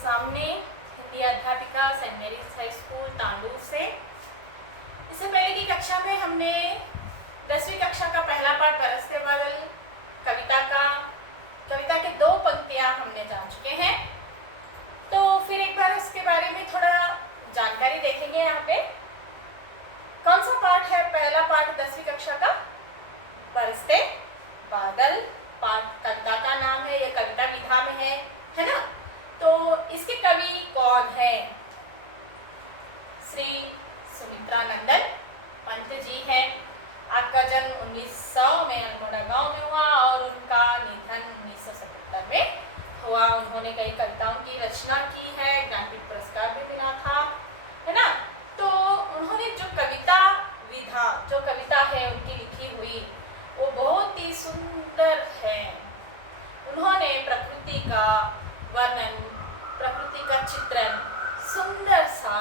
सामने हिंदी अध्यापिका Saint Mary's high school Tandur से। इससे पहले की कक्षा में हमने 10वीं कक्षा का पहला पाठ बरसते बादल कविता के 2 पंक्तियां हमने जान चुके हैं। तो फिर एक बार इसके बारे में थोड़ा जानकारी देखेंगे। यहाँ पे कौन सा पाठ है? पहला पाठ 10वीं कक्षा का बरसते बादल। पाठ कविता का नाम है, यह कविता विधा में है ना। तो इसके कवि कौन है? श्री सुमित्रानंदन पंत जी हैं। आपका जन्म 1900 में अल्मोड़ा गांव में हुआ और उनका निधन 1977 में हुआ। उन्होंने कई कविताओं की रचना की है, ज्ञानपीठ पुरस्कार भी मिला था, है ना। तो उन्होंने जो कविता विधा, जो कविता है उनकी लिखी हुई, वो बहुत ही सुंदर है। उन्होंने प्रकृति का वर्णन, प्रकृति का चित्रण सुंदर सा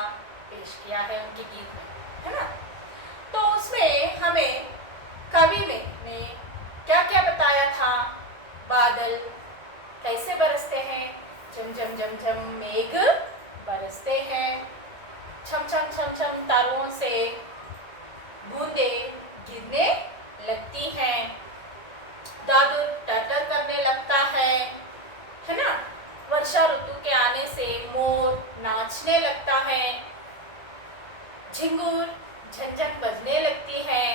पेश किया है उनके गीत में, है ना। तो उसमें हमें कवि ने क्या क्या बताया था? बादल कैसे बरसते हैं? झम झम झम झम मेघ बरसते हैं, छम छम छम छम तारों से बूंदे गिरने लगती हैं, दादुर टटर करने लगता है ना। वर्षा ऋतु के आने से मोर नाचने लगता है, झिंगुर झंझन बजने लगती है।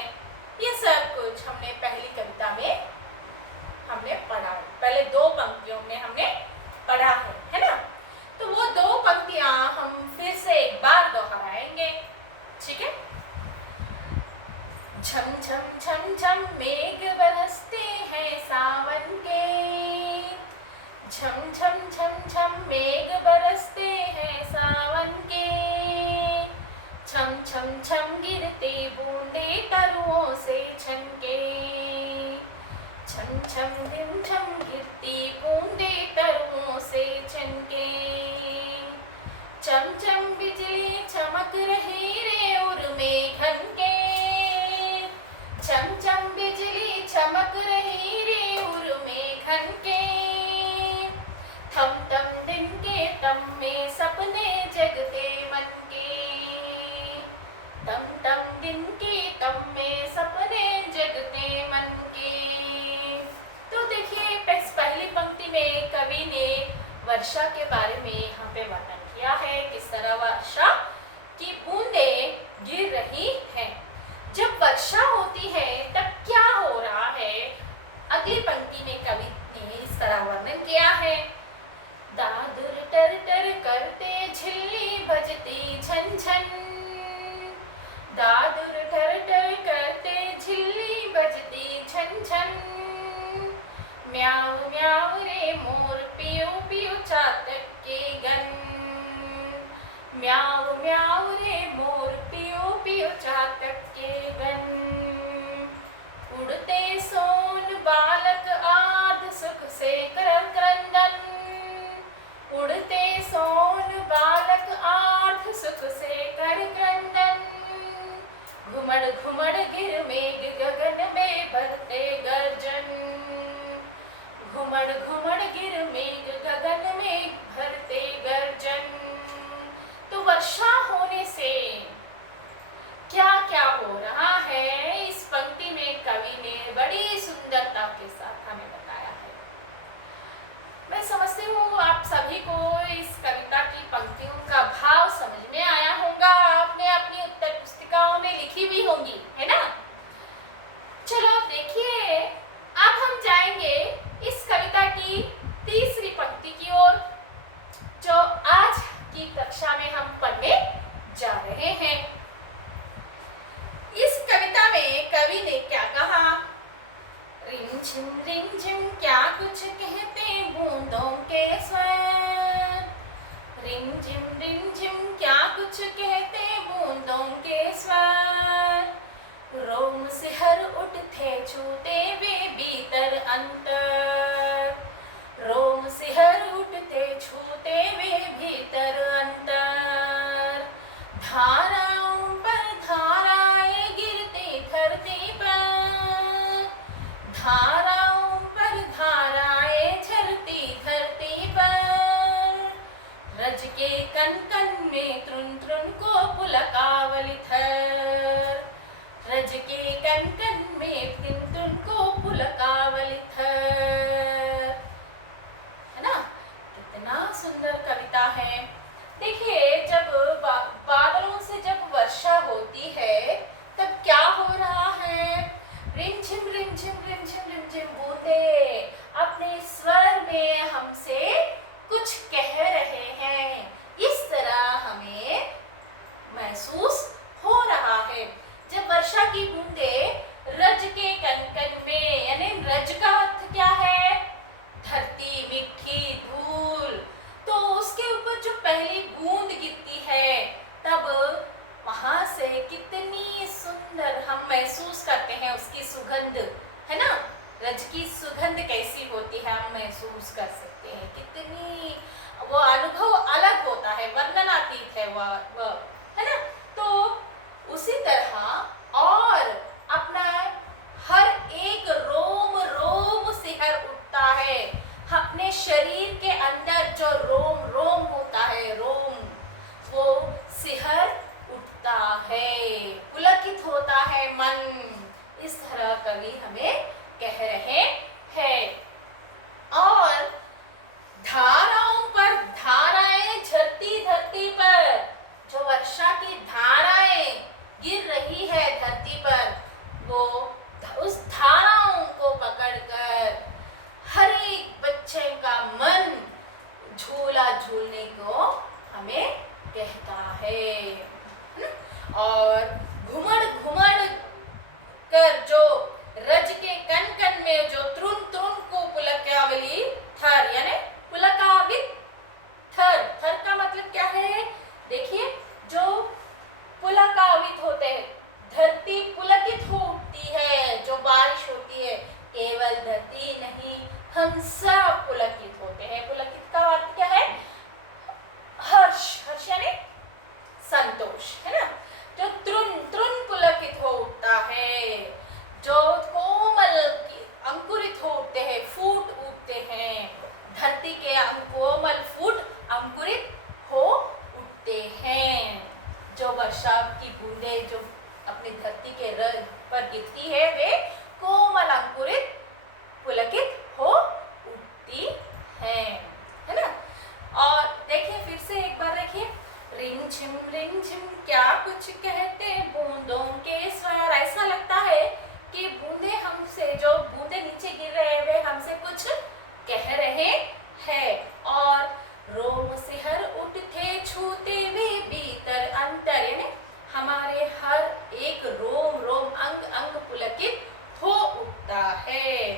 ये सब कुछ हमने पहली कविता में हमने पढ़ा, पहले 2 पंक्तियों में हमने पढ़ा है ना। तो वो 2 पंक्तियां हम फिर से एक बार दोहराएंगे, ठीक है। झम झम झम झम मेघ बरसते हैं सावन के, झम झम झम झम मेघ बरसते हैं सावन के, छम छम छम गिरते बूंदे तरुओं से छनके, छम छम दिन छम गिरती बूंदे तरुओं से छनके, चम चम बिजली चमक रही रे उर मेघन के, चम चम बिजली चमक रही रे उर मेघन के, थम थम दिन के तम में सपने जगते मन के, तम तम दिन के तम में सपने जगते मन के। तो देखिए पहली पंक्ति में कवि ने वर्षा के बारे में यहाँ पे वर्णन किया है, किस तरह वर्षा की बूंदें गिर रही हैं। जब वर्षा होती है तब क्या हो रहा है? अगली पंक्ति में कवि ने इस तरह वर्णन किया है। दादुर टर टर करते झिल्ली बजती झन झन, दादुर टर टर करते झिल्ली बजती झन झन, म्याऊ म्याऊ रे मोर पियो पियो चातक के गन, म्याऊ म्याऊ रे मोर पियो पियो चातक के गन, उड़ते सोन बालक आद सुख से कर क्रंदन, उड़ते सोन बालक आर्थ सुख से कर क्रंदन, घुमड़ घुमड़ गिर मेघ गगन में भरते गर्जन, घुमड़ घुमड़ गिर मेघ गगन में भरते गर्जन। तो वर्षा होने से क्या क्या हो रहा है, इस पंक्ति में कवि ने बड़ी सुंदरता के साथ हमें बताया है। मैं समझती हूँ आप सभी को इस कविता की पंक्तियों का भाव समझ में आया होगा। आपने अपनी उत्तर पुस्तिकाओं में लिखी भी होंगी, है ना। चलो देखिए, अब हम जाएंगे इस कविता की तीसरी पंक्ति की ओर, जो आज की कक्षा में हम पढ़ने जा रहे हैं। इस कविता में कवि ने क्या कहा? रिमझिम क्या कुछ कहते बूंदों के स्वर, रिमझिम क्या कुछ कहते बूंदों के स्वर, रोम सिहर उठते छूते वे भीतर अंतर, रोम सिहर उठते छूते वे भीतर अंतर, धाराओं पर धाराएं गिरती धरती पर, धाराओं पर धाराएं झरती धरती पर, अपने स्वर में हमसे कुछ कह रहे हैं, इस तरह हमें महसूस हो रहा है। जब वर्षा की बूंदें रज के कण-कण में, यानी रज का अर्थ क्या है? धरती, मिट्टी, धूल, तो उसके ऊपर जो पहली बूंद गिरती है तब वहां से कितनी सुंदर हम महसूस करते हैं उसकी सुगंध, है ना? रज की सुगंध कैसी होती है हम महसूस कर सकते हैं। कितनी वो अनुभव अलग होता है, वर्णनातीत है वह, है ना? तो उसी तरह और अपना हर एक रोम रोम सिहर उठता है। अपने शरीर के अंदर जो रोम रोम होता है, रोम, वो सिहर उठता है, पुलकित होता है मन। इस तरह कवि हमें कह रहे हैं। और धाराओं पर धाराएं झरती धरती पर, जो वर्षा की धाराएं गिर रही है धरती पर, वो उस धाराओं को पकड़कर हर एक बच्चे का मन झूला झूलने को हमें कहता है। और घुमड़ घुमड़ कर जो रज के कण कण में जो त्रुन त्रुन को पुलकावली थर, यानी पुलकावित थर, थर का मतलब क्या है? देखिए, जो पुलकावित होते हैं, धरती पुलकित हो उठती है, जो बारिश होती है, केवल धरती नहीं हम सब पुलकित होते हैं। पुलकित का अर्थ क्या है? हर्ष, हर्ष यानी संतोष, है ना? जो त्रुन त्रुन पुलकित हो उठता है, जो कोमल अंकुरित हो उठते हैं, फूट उठते हैं, धरती के कोमल फूट अंकुरित हो उठते हैं। जो वर्षा की बूंदें जो अपनी धरती के पर गिरती है, वे कोमल अंकुरित पुलकित हो उठती हैं, है ना? और देखिए, फिर से एक बार देखिए, रिम झिम क्या कुछ कहते बूंदों के स्वर। ऐसा लगता है कि बूंदे हमसे, जो बूंदे नीचे गिर रहे हैं, वे हमसे कुछ कह रहे हैं। और रोम सिहर उठते छूते वे भीतर अंतर, यानी हमारे हर एक रोम रोम अंग अंग पुलकित हो उठता है,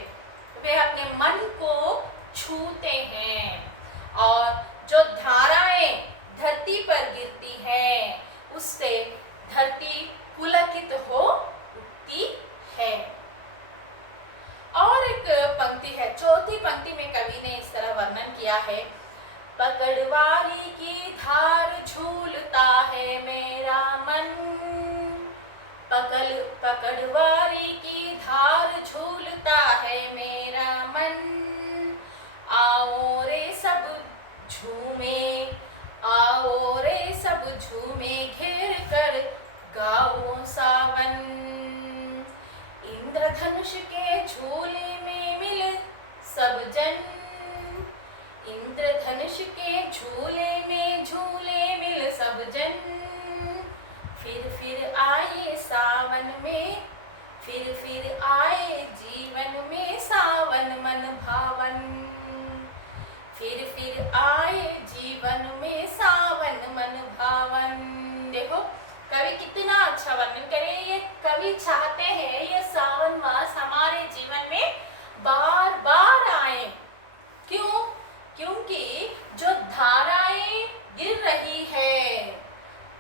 वे अपने मन को छूते हैं। और जो धाराएं धरती पर गिरती हैं, उससे धरती पुलकित हो उठती है। और एक पंक्ति है, चौथी पंक्ति में कवि ने इस तरह वर्णन किया है, पकड़वारी की धार झूलता है मेरा मन, पकड़वारी की धार झूलता है मेरा मन, आओ रे सब झूमे, आओ रे सब झूमे, घेर कर गाओ सावन, इंद्रधनुष के झूले में मिल सब जन, इंद्रधनुष के झूले में झूले मिल सब जन, फिर आए सावन में, फिर आए जीवन में सावन मन भावन, फिर आए जीवन में सावन मन भावन। देखो, कवि कितना अच्छा वर्णन करे। ये कवि चाहते हैं ये सावन मास हमारे जीवन में बार बार आए। क्यों? क्योंकि जो धाराएं गिर रही है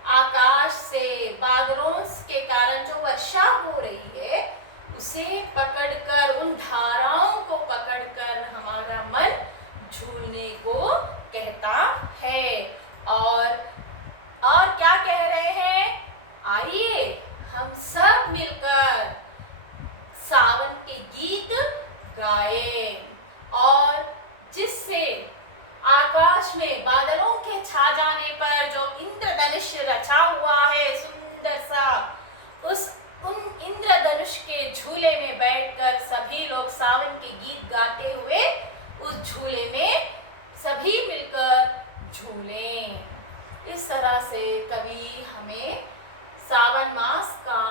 आकाश से, बादलों के कारण जो वर्षा हो रही है, उसे पकड़कर, उन धाराओं को पकड़कर हमारा मन झूलने को कहता है। और क्या कह रहे हैं? आइए हम सब मिलकर सावन के गीत गाएं, और जिससे आकाश में बादलों के छा जाने पर जो इंद्रधनुष रचा हुआ है सुंदर सा, उन इंद्रधनुष के झूले में बैठकर सभी लोग सावन के गीत गाते हुए उस झूले में सभी मिलकर झूलें। इस तरह से कवि हमें सावन मास का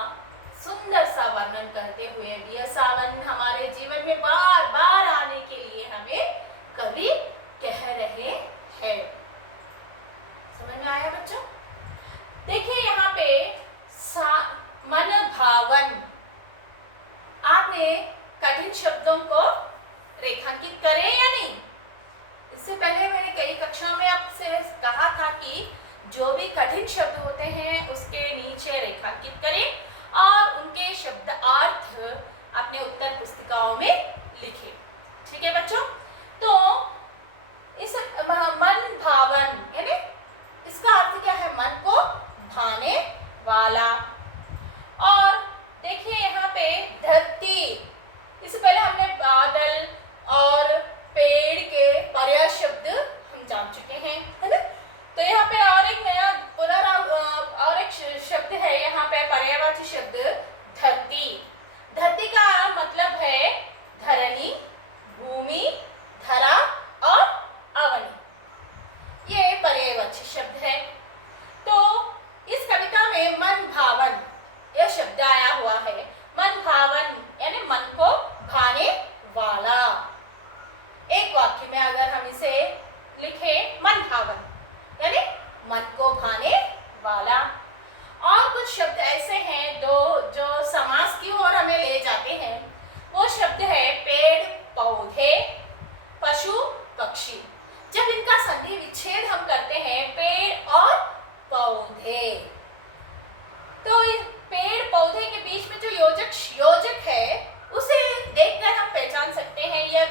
सुंदर सा वर्णन करते हुए, यह सावन हमारे जीवन में बार बार आने के लिए हमें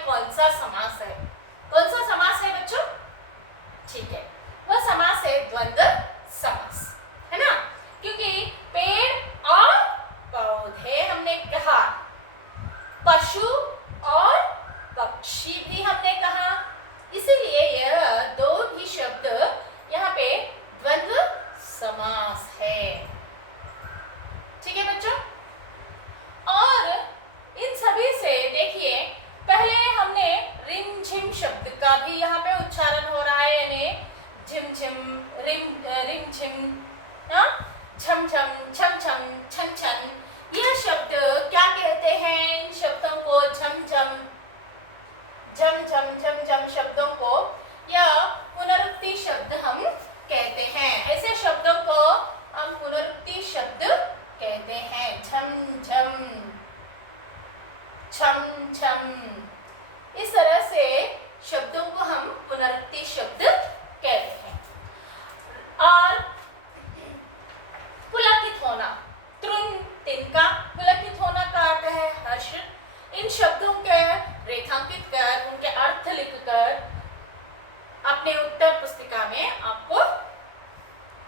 कौन सा समास है? कौन सा समास है बच्चों? ठीक है, वह समास है द्वंद्व समास, है ना? क्योंकि पेड़ और पौधे हमने कहा, पशु और पक्षी भी हमने कहा, इसीलिए यह दो भी शब्द यहाँ पे द्वंद्व समास है। ठीक है बच्चों? और इन सभी से देखिए, पहले हमने रिम झिम शब्द का भी यहाँ पे उच्चारण हो रहा है, यानी झिम झिम, रिम झिम, झम झम, छम छम, छन छन, यह शब्द क्या कहते हैं? इन शब्दों को झम झम, झम झम, झम झम शब्दों को यह पुनरुक्ति शब्द हम कहते हैं। ऐसे शब्दों को हम पुनरुक्ति शब्द कहते हैं। झम झम, छम छम, इस तरह से शब्दों को हम पुनरुक्ति शब्द कहते हैं। और पुलकित होना, तृण तिनका, पुलकित होना का अर्थ है हर्ष। इन शब्दों के रेखांकित कर, उनके अर्थ लिखकर अपने उत्तर पुस्तिका में आपको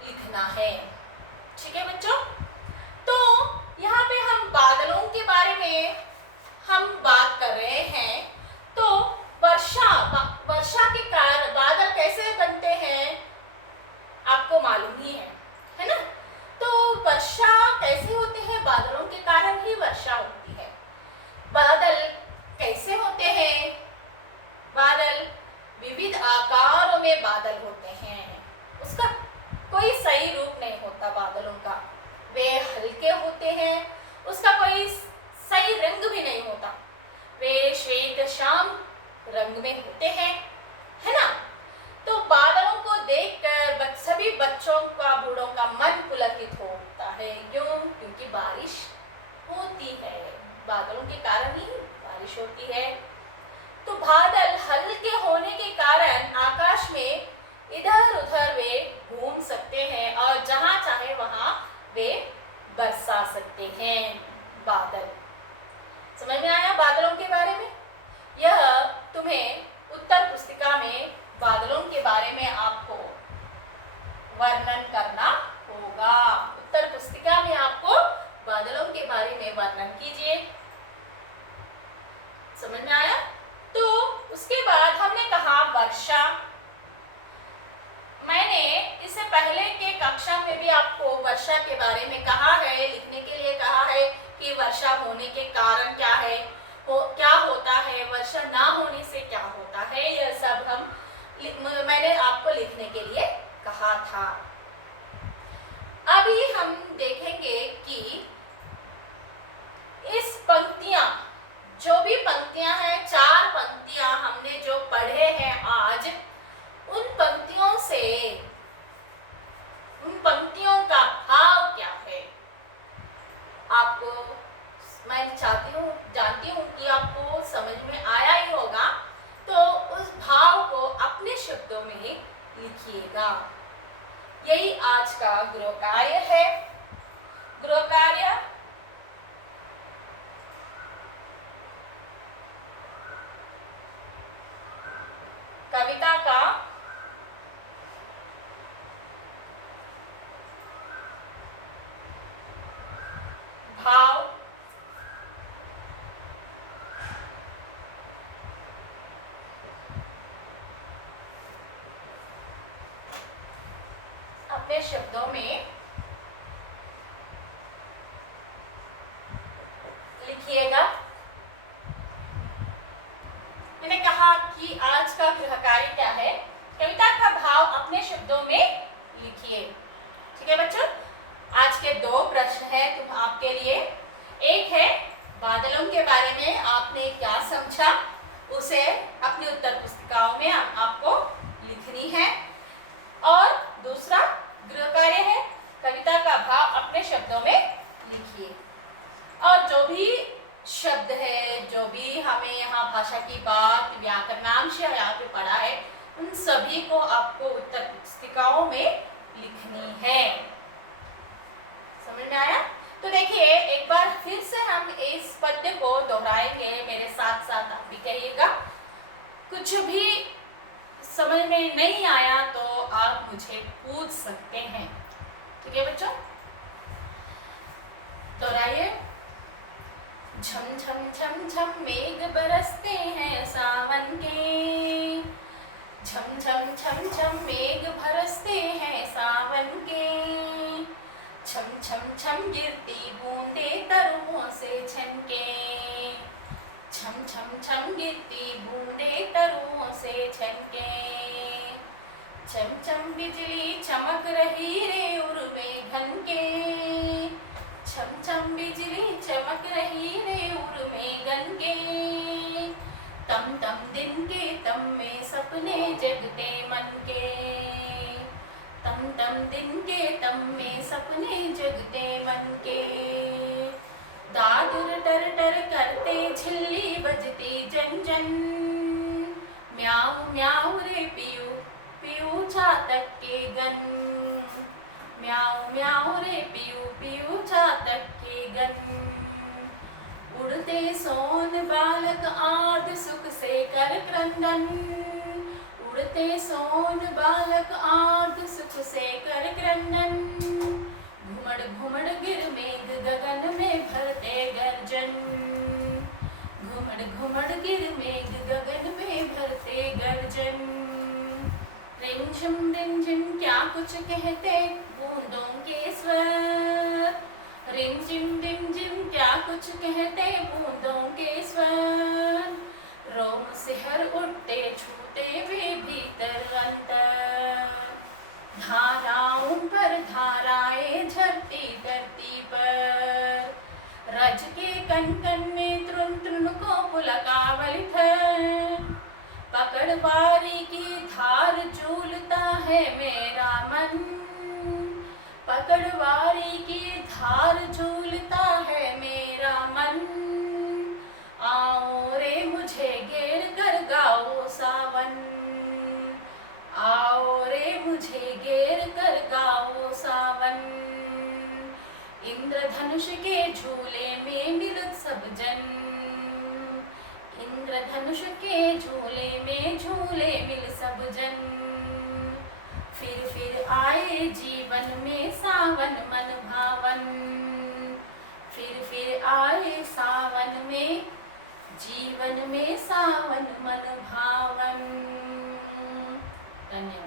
लिखना है। ठीक है बच्चों? तो यहाँ पे हम बादलों के बारे में हम बात कर रहे हैं। तो वर्षा के कारण बादल कैसे बनते हैं आपको मालूम ही है ना? तो वर्षा कैसे होती है? बादलों के कारण ही वर्षा होती है। बादल कैसे होते हैं? बादल विविध आकारों में बादल होते हैं, उसका कोई सही रूप नहीं होता बादलों का। वे हल्के होते हैं, उसका कोई सही रंग भी नहीं होता। वे श्वेत श्याम रंग में होते हैं, है ना? तो बादलों को देखकर सभी बच्चों का, बूढ़ों का मन पुलकित होता है। क्यों? क्योंकि बारिश होती है, बादलों के कारण ही बारिश होती है। तो बादल हल्के होने के कारण आकाश में इधर उधर वे घूम सकते हैं और जहां चाहे वहां वे बरसा सकते हैं। बादल समझ में आया बादलों के बारे में? यह तुम्हें उत्तर पुस्तिका में बादलों के बारे में आपको वर्णन करना होगा। उत्तर पुस्तिका में आपको बादलों के बारे में वर्णन कीजिए। समझ में आया? तो उसके बाद हमने कहा वर्षा। मैंने इससे पहले के कक्षा में भी आपको वर्षा के बारे में कहा है, लिखने के लिए कहा है कि वर्षा होने के कारण क्या है, क्या होता है, वर्षा ना होने से क्या होता है, यह सब मैंने आपको लिखने के लिए कहा था। अभी हम देखेंगे कि इस पंक्तियां, जो भी पंक्तियां हैं, 4 पंक्तियां हमने जो पढ़े हैं आज, उन पंक्तियों से, उन पंक्तियों का भाव क्या है आपको मैं जानती हूँ कि आपको समझ में आया ही होगा। तो उस भाव को अपने शब्दों में लिखिएगा। यही आज का गृह कार्य है। गृह कार्य कविता का भाव अपने शब्दों में लिखिएगा। मैंने कहा कि आज का गृह कार्य क्या है? कविता का भाव अपने शब्दों में लिखिए। ठीक है बच्चों? आज के 2 प्रश्न हैं तुम आपके लिए। एक है बादलों के बारे में आपने क्या समझा, उसे अपनी उत्तर पुस्तिकाओं में आपको लिखनी है। और दूसरा गृह कार्य है कविता का भाव अपने शब्दों में लिखिए। और जो भी शब्द है, जो भी हमें यहाँ भाषा की बात, व्याकरणांश यहाँ पे पढ़ा है, उन सभी को आपको उत्तर पुस्तिकाओं में लिखनी है। समझ में आया? तो देखिए, एक बार फिर से हम इस पद्य को दोहराएंगे, मेरे साथ साथ आप भी कहिएगा। कुछ भी समझ में नहीं आया तो आप मुझे पूछ सकते हैं। ठीक है बच्चों, दोहराइए। झम झम झम झम मेघ बरसते हैं सावन के, झम झम झम झम मेघ बरसते हैं सावन के, छम छम छम गिरती बूंदे तरुओं से छनके, छम छम छम गिरती बूंदे तरुओं से छनके, चम चम बिजली चमक रही रे उर्वे घन के, छम छम बिजली चमक रही रे उर्वे घन के, तम तम दिन के तम में सपने जगते मन के, तम तम दिन के तम में सपने जगते मन के, दादुर टर टर करते झिल्ली बजती जन जन, म्याऊ म्याऊ रे पियू पियू चातक के गन, म्याऊ म्याऊ रे पियू पियू चातक के गन, उड़ते सोन बालक आद सुख से कर क्रंदन, उड़ते सोन बालक आद सुख से कर क्रंदन, घुमड़ घुमड़ गिर मेघ गगन में भरते गर्जन, घुमड़ घुमड़ गिर मेघ गगन में भरते गर्जन, रिमझिम क्या कुछ कहते बूंदों के स्वर, रिमझिम रिमझिम क्या कुछ कहते बूंदों के स्वर, रोम सिहर उठते छूते वे भीतर अंतर, धाराओं पर धाराएं झरती धरती पर, रज के कन कन में तृण तृण को पुलकावली थर, पकड़वारी की धार झूलता है मेरा मन, पकड़वारी की धार झूलता है मेरा मन, आओ रे मुझे घेर कर गाओ सावन, आओ रे मुझे घेर कर गाओ सावन, इंद्रधनुष के झूले में मिल सब जन, इंद्रधनुष के झूले में झूले मिल सब जन, फिर आए जीवन में सावन मन भावन, फिर आए सावन में जीवन में सावन मन भावन। धन्यवाद।